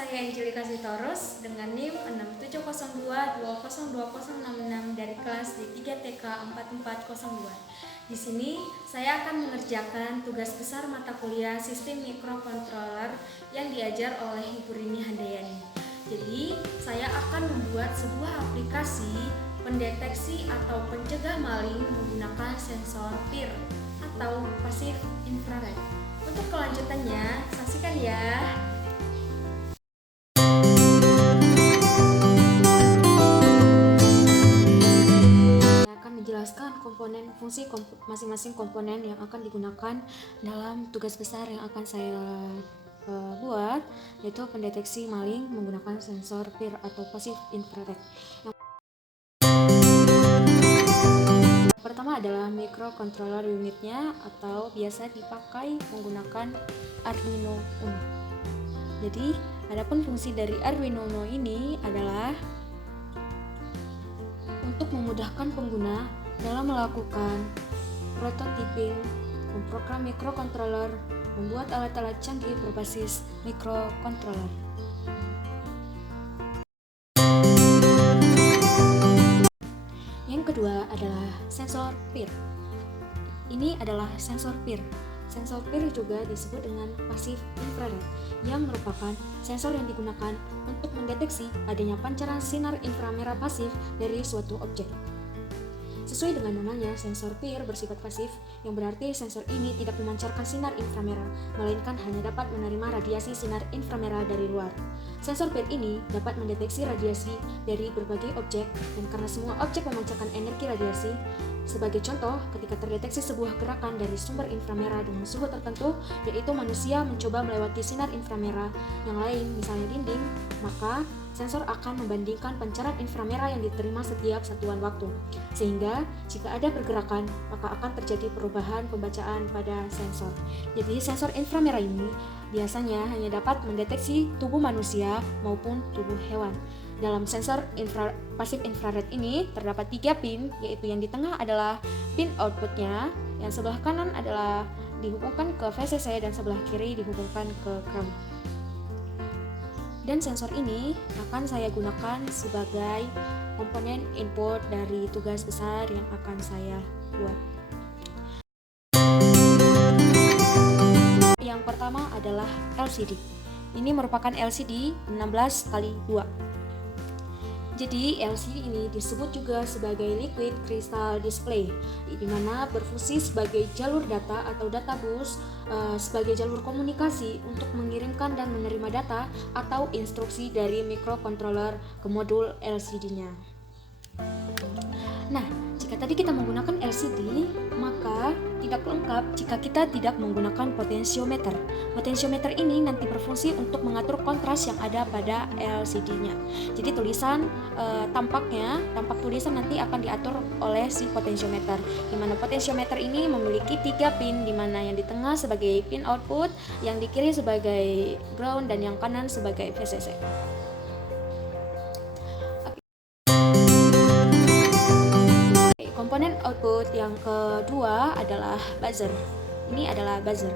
saya Angelika Sitorus dengan NIM 6702202066 dari kelas D3 TK 4402. Di sini saya akan mengerjakan tugas besar mata kuliah Sistem Mikrokontroler yang diajar oleh Ibu Rini Handayani. Jadi, saya akan membuat sebuah aplikasi pendeteksi atau pencegah maling menggunakan sensor PIR atau pasif infrared. Untuk kelanjutannya, saksikan ya. Menjelaskan fungsi masing-masing komponen yang akan digunakan dalam tugas besar yang akan saya buat, yaitu pendeteksi maling menggunakan sensor PIR atau pasif infrared. Yang pertama adalah microcontroller unitnya atau biasa dipakai menggunakan Arduino Uno. Jadi, adapun fungsi dari Arduino Uno ini adalah untuk memudahkan pengguna dalam melakukan prototyping, memprogram microcontroller, membuat alat-alat canggih berbasis microcontroller. Yang kedua adalah sensor PIR. Ini adalah sensor PIR. Sensor PIR juga disebut dengan pasif infrared, yang merupakan sensor yang digunakan untuk mendeteksi adanya pancaran sinar inframerah pasif dari suatu objek. Sesuai dengan namanya, sensor PIR bersifat pasif, yang berarti sensor ini tidak memancarkan sinar inframerah, melainkan hanya dapat menerima radiasi sinar inframerah dari luar. Sensor PIR ini dapat mendeteksi radiasi dari berbagai objek, dan karena semua objek memancarkan energi radiasi, sebagai contoh, ketika terdeteksi sebuah gerakan dari sumber inframerah dengan suhu tertentu, yaitu manusia mencoba melewati sinar inframerah yang lain, misalnya dinding, maka sensor akan membandingkan pancaran inframerah yang diterima setiap satuan waktu. Sehingga, jika ada pergerakan, maka akan terjadi perubahan pembacaan pada sensor. Jadi, sensor inframerah ini biasanya hanya dapat mendeteksi tubuh manusia maupun tubuh hewan. Dalam sensor pasif infrared ini terdapat 3 pin, yaitu yang di tengah adalah pin outputnya, yang sebelah kanan adalah dihubungkan ke VCC dan sebelah kiri dihubungkan ke ground. Dan sensor ini akan saya gunakan sebagai komponen input dari tugas besar yang akan saya buat. Yang pertama adalah LCD. Ini merupakan LCD 16x2. Jadi LCD ini disebut juga sebagai liquid crystal display, di mana berfungsi sebagai jalur data atau data bus, sebagai jalur komunikasi untuk mengirimkan dan menerima data atau instruksi dari microcontroller ke modul LCD-nya. Nah, jika tadi kita menggunakan LCD, maka tidak lengkap jika kita tidak menggunakan potensiometer. Potensiometer ini nanti berfungsi untuk mengatur kontras yang ada pada LCD-nya. Jadi tampak tulisan nanti akan diatur oleh si potensiometer. Di mana potensiometer ini memiliki 3 pin, di mana yang di tengah sebagai pin output, yang di kiri sebagai ground, dan yang kanan sebagai VCC. Komponen output yang kedua adalah buzzer. Ini adalah buzzer.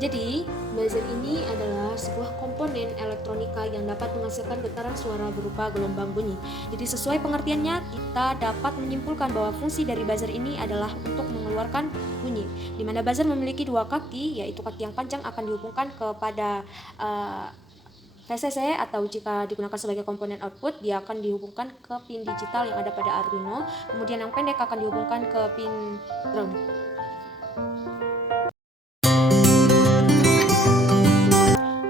Jadi, buzzer ini adalah sebuah komponen elektronika yang dapat menghasilkan getaran suara berupa gelombang bunyi. Jadi, sesuai pengertiannya, kita dapat menyimpulkan bahwa fungsi dari buzzer ini adalah untuk mengeluarkan bunyi. Di mana buzzer memiliki 2 kaki, yaitu kaki yang panjang akan dihubungkan kepada VCC, atau jika digunakan sebagai komponen output, dia akan dihubungkan ke pin digital yang ada pada Arduino. Kemudian yang pendek akan dihubungkan ke pin ground.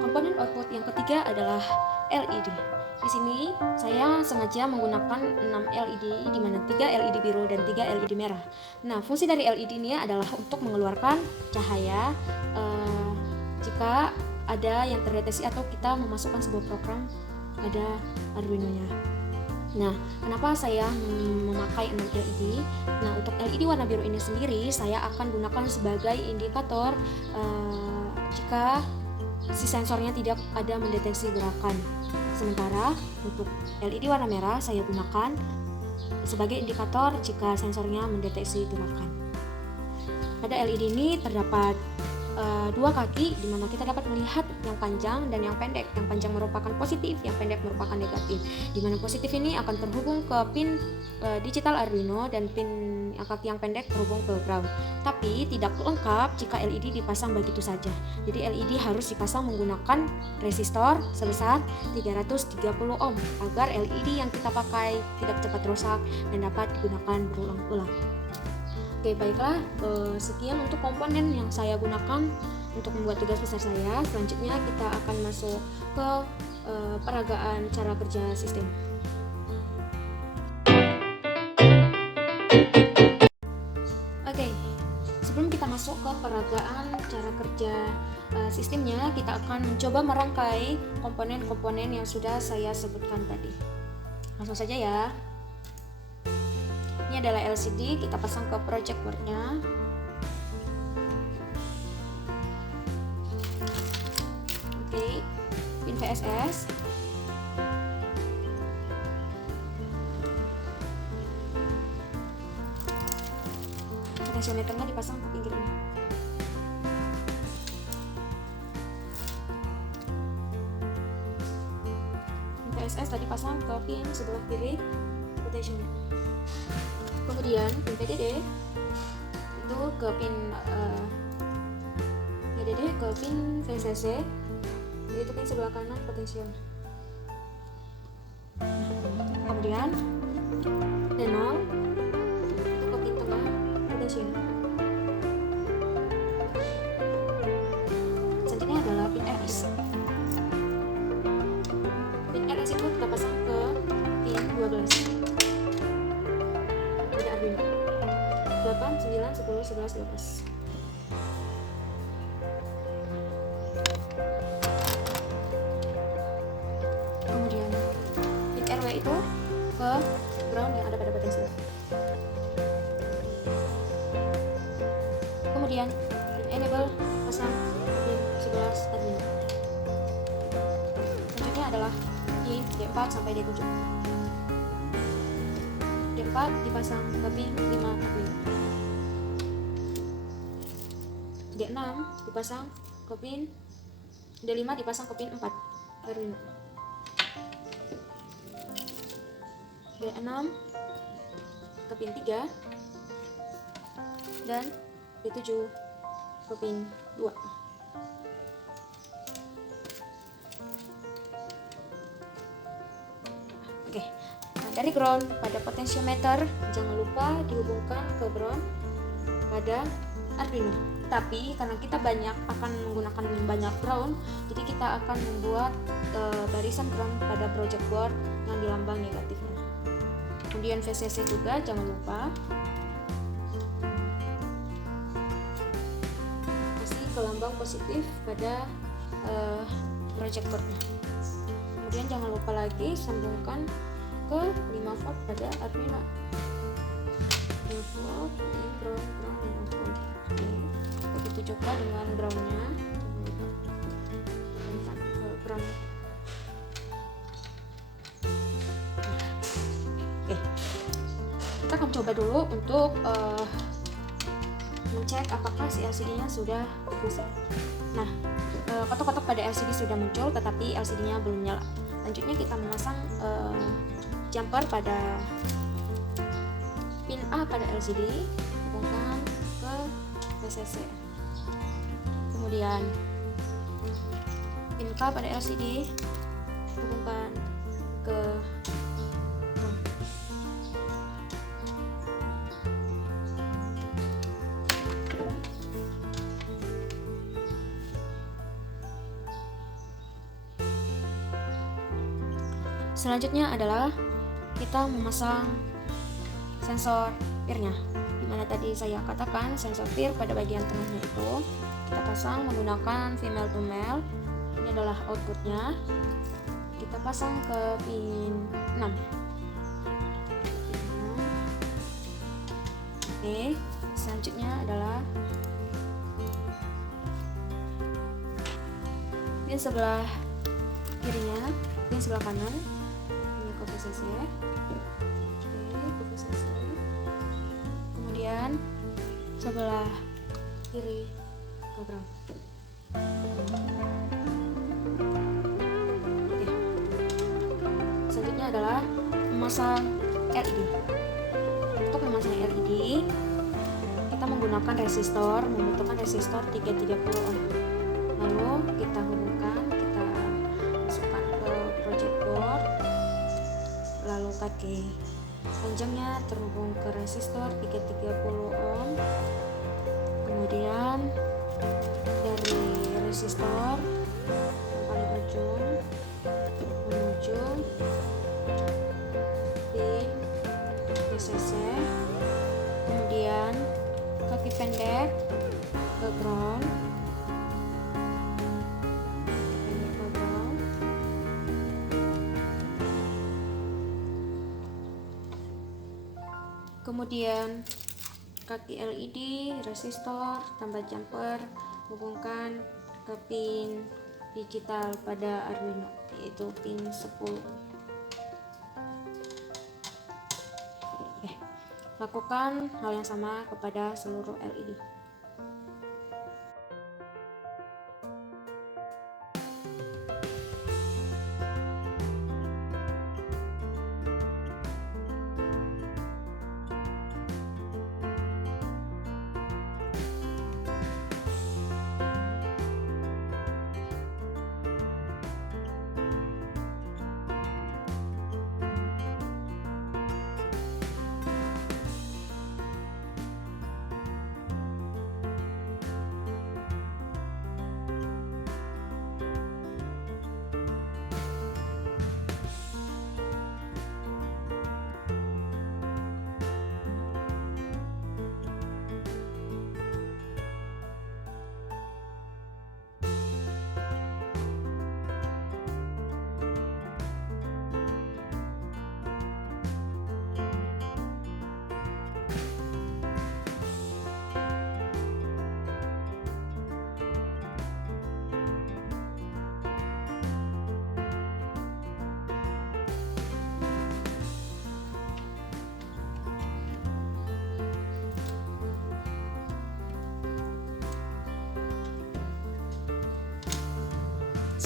Komponen output yang ketiga adalah LED. Di sini saya sengaja menggunakan 6 LED, di mana 3 LED biru dan 3 LED merah. Nah, fungsi dari LED ini adalah untuk mengeluarkan cahaya jika ada yang terdeteksi atau kita memasukkan sebuah program pada Arduino-nya. Nah, kenapa saya memakai 6 LED? Nah, untuk LED warna biru ini sendiri saya akan gunakan sebagai indikator jika si sensornya tidak ada mendeteksi gerakan. Sementara untuk LED warna merah saya gunakan sebagai indikator jika sensornya mendeteksi gerakan. Pada LED ini terdapat dua kaki, di mana kita dapat melihat yang panjang dan yang pendek. Yang panjang merupakan positif, yang pendek merupakan negatif. Di mana positif ini akan terhubung ke pin digital Arduino dan pin kaki yang pendek terhubung ke ground. Tapi tidak lengkap jika LED dipasang begitu saja. Jadi LED harus dipasang menggunakan resistor sebesar 330 ohm agar LED yang kita pakai tidak cepat rusak dan dapat digunakan berulang-ulang. Oke, baiklah, sekian untuk komponen yang saya gunakan untuk membuat tugas besar saya. Selanjutnya kita akan masuk ke peragaan cara kerja sistem. Oke, sebelum kita masuk ke peragaan cara kerja sistemnya, kita akan mencoba merangkai komponen-komponen yang sudah saya sebutkan tadi. Langsung saja ya. Ini adalah LCD, kita pasang ke project board-nya. Oke, pin VSS. Potensiometernya dipasang ke pinggir ini. Pin VSS tadi pasang ke pin sebelah kiri potensiometer. Kemudian pin PDD itu ke pin PDD ke pin VCC, yaitu pin sebelah kanan potensial. Kemudian D0 ke pin tengah potensial. Selanjutnya adalah pin RS. Pin RS itu kita pasang ke pin 12. 8, 9, 10, 11, 12. Kemudian pin RW itu ke ground yang ada pada potensial. Kemudian pin enable pasang pin 11 Arduino. Selanjutnya adalah di D4 sampai D7. D4 dipasang ke pin 5 Arduino. D6 dipasang ke pin, D5 dipasang ke pin 4 Arduino. D6 ke pin 3 dan D7 ke pin 2. Oke. Nah, dari ground pada potensiometer jangan lupa dihubungkan ke ground pada Arduino. Tapi karena kita akan menggunakan banyak ground, jadi kita akan membuat barisan ground pada project board yang di lambang negatifnya. Kemudian VCC juga jangan lupa kasih ke lambang positif pada project boardnya. Kemudian jangan lupa lagi sambungkan ke 5 volt pada Arduino. 5 volt, ground 5 volt. Begitu juga dengan groundnya, ground. Oke, kita akan coba dulu untuk mengecek apakah si LCD-nya sudah berfungsi. Nah, kotak-kotak pada LCD sudah muncul, tetapi LCD-nya belum nyala. Selanjutnya kita memasang jumper pada pin A pada LCD, hubungkan ke VCC. Kemudian pin K pada LCD hubungkan ke ground. Selanjutnya adalah kita memasang sensor peer-nya, dimana tadi saya katakan sensor peer pada bagian tengahnya itu kita pasang menggunakan female to male. Ini adalah outputnya, kita pasang ke pin 6. Oke, selanjutnya adalah pin sebelah kirinya, pin sebelah kanan ini ke VCC. Oke, ke VCC. Kemudian sebelah kiri ke background. Oke. Selanjutnya adalah memasang LED. Untuk memasang LED, kita menggunakan resistor, membutuhkan resistor 330 ohm. Lalu kita hubungkan, kita masukkan ke project board, lalu kaki panjangnya terhubung ke resistor 330 ohm. Kemudian dari resistor yang paling ujung menuju pin VCC, kemudian kaki pendek ke ground, kemudian kaki LED, resistor, tambah jumper, hubungkan ke pin digital pada Arduino, yaitu pin 10. Lakukan hal yang sama kepada seluruh LED.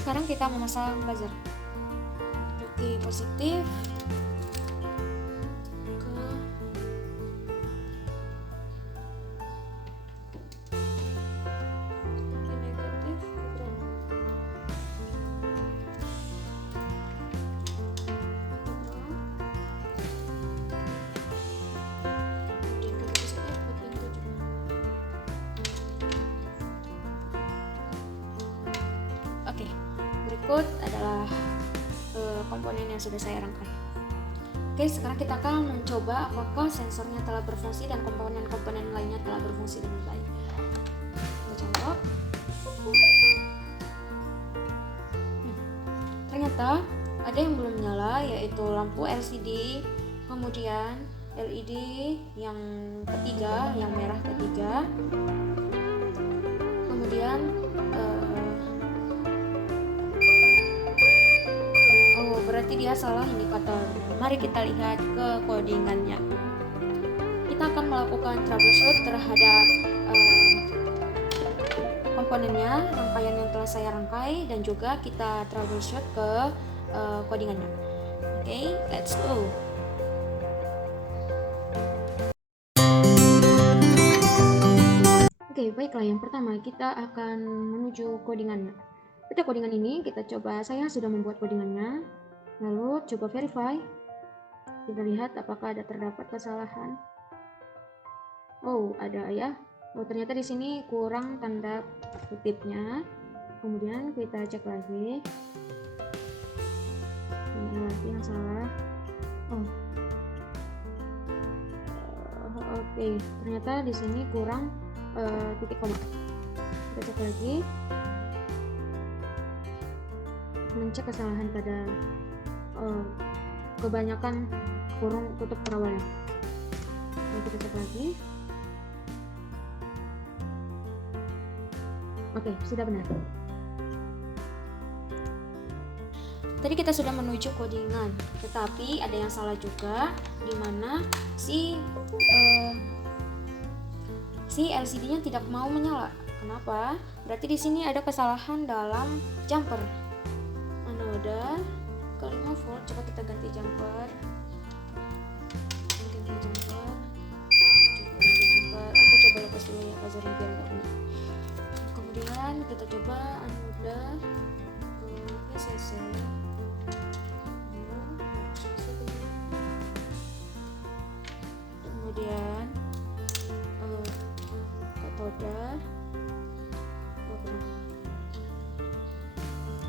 Sekarang kita memasang buzzer. Oke, positif ke negatif ke ground. Kemudian kaki positif ke pin 7. Oke. Berikut adalah komponen yang sudah saya rangkai. Oke, sekarang kita akan mencoba apakah sensornya telah berfungsi dan komponen-komponen lainnya telah berfungsi dengan baik. Kita contoh. Ternyata ada yang belum nyala, yaitu lampu LCD, kemudian LED yang ketiga, yang merah ketiga, kemudian berarti dia salah indikator. Mari kita lihat ke codingannya. Kita akan melakukan troubleshoot terhadap komponennya, rangkaian yang telah saya rangkai, dan juga kita troubleshoot ke codingannya. Oke, let's go. Oke, baiklah, yang pertama kita akan menuju codingannya. Pada codingan ini kita coba, saya sudah membuat codingannya. Lalu coba verify. Kita lihat apakah ada terdapat kesalahan. Oh, ada ya. Oh, ternyata di sini kurang tanda kutipnya. Kemudian kita cek lagi. Ini lagi yang salah. Oh. Oke, ternyata di sini kurang titik koma. Kita cek lagi. Mencek kesalahan pada kebanyakan kurung tutup perawalnya. Kita cek lagi. Oke, sudah benar. Tadi kita sudah menuju codingan, tetapi ada yang salah juga, di mana si LCD-nya tidak mau menyala Kenapa? Berarti di sini ada kesalahan dalam jumper. Anoda ke 5 volt, coba kita ganti jumper. Aku coba lepas dulu ya buzzernya biar nggak bunyi. Kemudian kita coba anoda ke VCC. Kemudian katoda.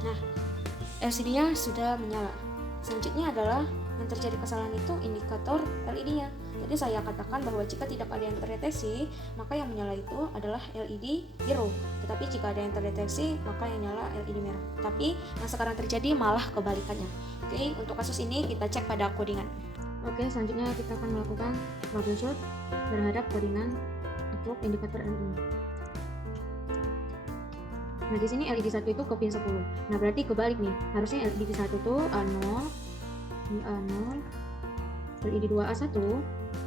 Nah, LCD-nya sudah menyala. Selanjutnya adalah yang terjadi kesalahan itu indikator LED-nya. Jadi saya katakan bahwa jika tidak ada yang terdeteksi, maka yang menyala itu adalah LED biru. Tetapi jika ada yang terdeteksi, maka yang nyala LED merah. Tapi yang sekarang terjadi malah kebalikannya. Oke, untuk kasus ini kita cek pada codingan. Oke, selanjutnya kita akan melakukan troubleshoot terhadap codingan untuk indikator LED. Nah, di sini LED 1 itu ke pin 10. Nah, berarti kebalik nih. Harusnya LED 1 itu A0, ini A0, LED 2 A1,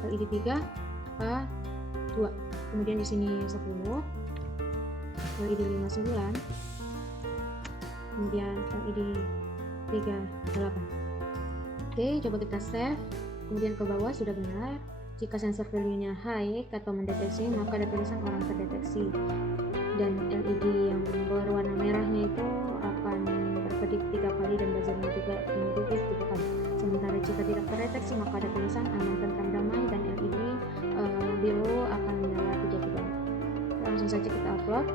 LED 3 A2. Kemudian di sini 10, LED 5 9, kemudian LED 3 8. Oke, coba kita save. Kemudian ke bawah sudah benar. Jika sensor value-nya high atau mendeteksi, maka ada tulisan orang terdeteksi. Dan LED yang berwarna merahnya itu akan berkedip 3 kali dan buzzernya juga mendidih 3 kali. Sementara jika tidak terdeteksi, maka ada tulisan aman, tentram, damai, dan LED biru akan menyala 3 kali. Langsung saja kita upload.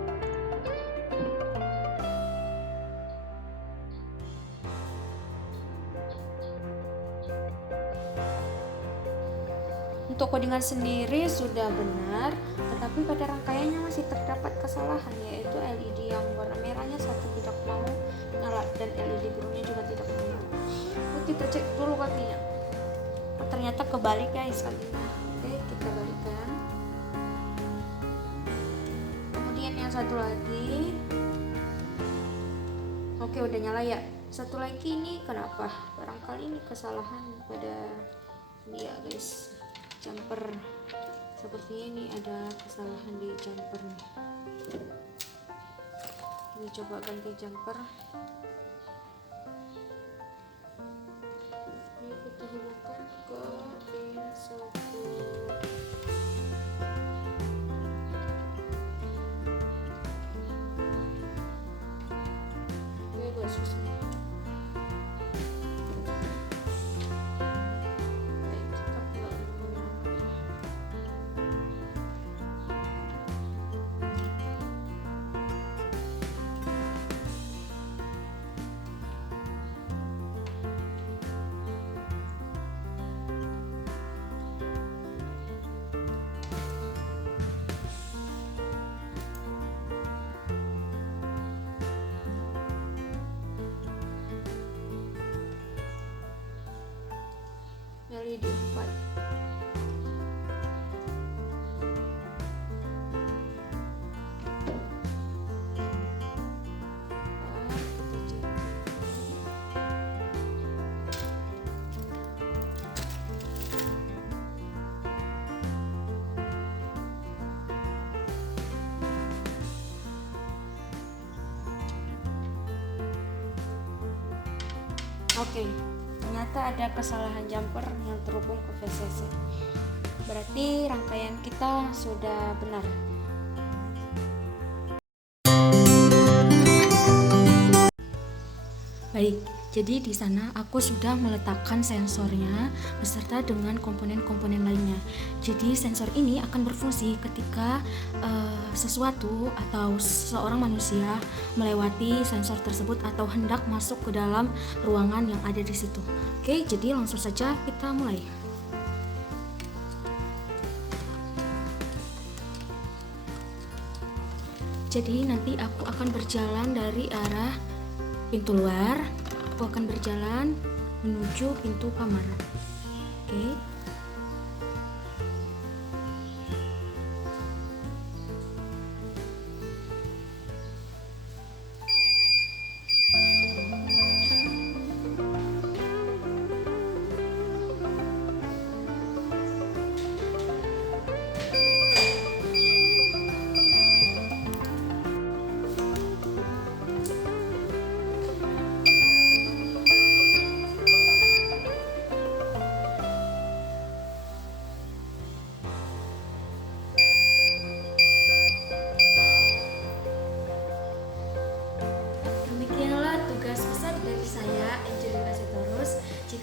Untuk codingan sendiri sudah benar, tetapi pada rangkaiannya masih terdapat kesalahan, yaitu LED yang warna merahnya satu tidak mau menyala dan LED birunya juga tidak mau menyala. Kita cek dulu kakinya. Ternyata kebalik guys kakinya. Oke, kita balikkan. Kemudian yang satu lagi. Oke, udah nyala ya. Satu lagi ini kenapa? Barangkali ini kesalahan pada dia guys. Jumper, sepertinya ini ada kesalahan di jumper nih. Ini coba ganti jumper. Ini kita hubungkan ke pin 1. Ini agak susah. LED 4. Oke, ternyata ada kesalahan jumper yang terhubung ke VCC. Berarti rangkaian kita sudah benar. Baik, jadi di sana aku sudah meletakkan sensornya beserta dengan komponen-komponen lainnya. Jadi sensor ini akan berfungsi ketika sesuatu atau seorang manusia melewati sensor tersebut atau hendak masuk ke dalam ruangan yang ada di situ. Oke, jadi langsung saja kita mulai. Jadi nanti aku akan berjalan dari arah pintu luar, aku akan berjalan menuju pintu kamar. Oke.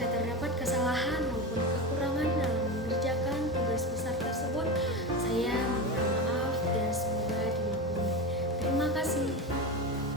jika terdapat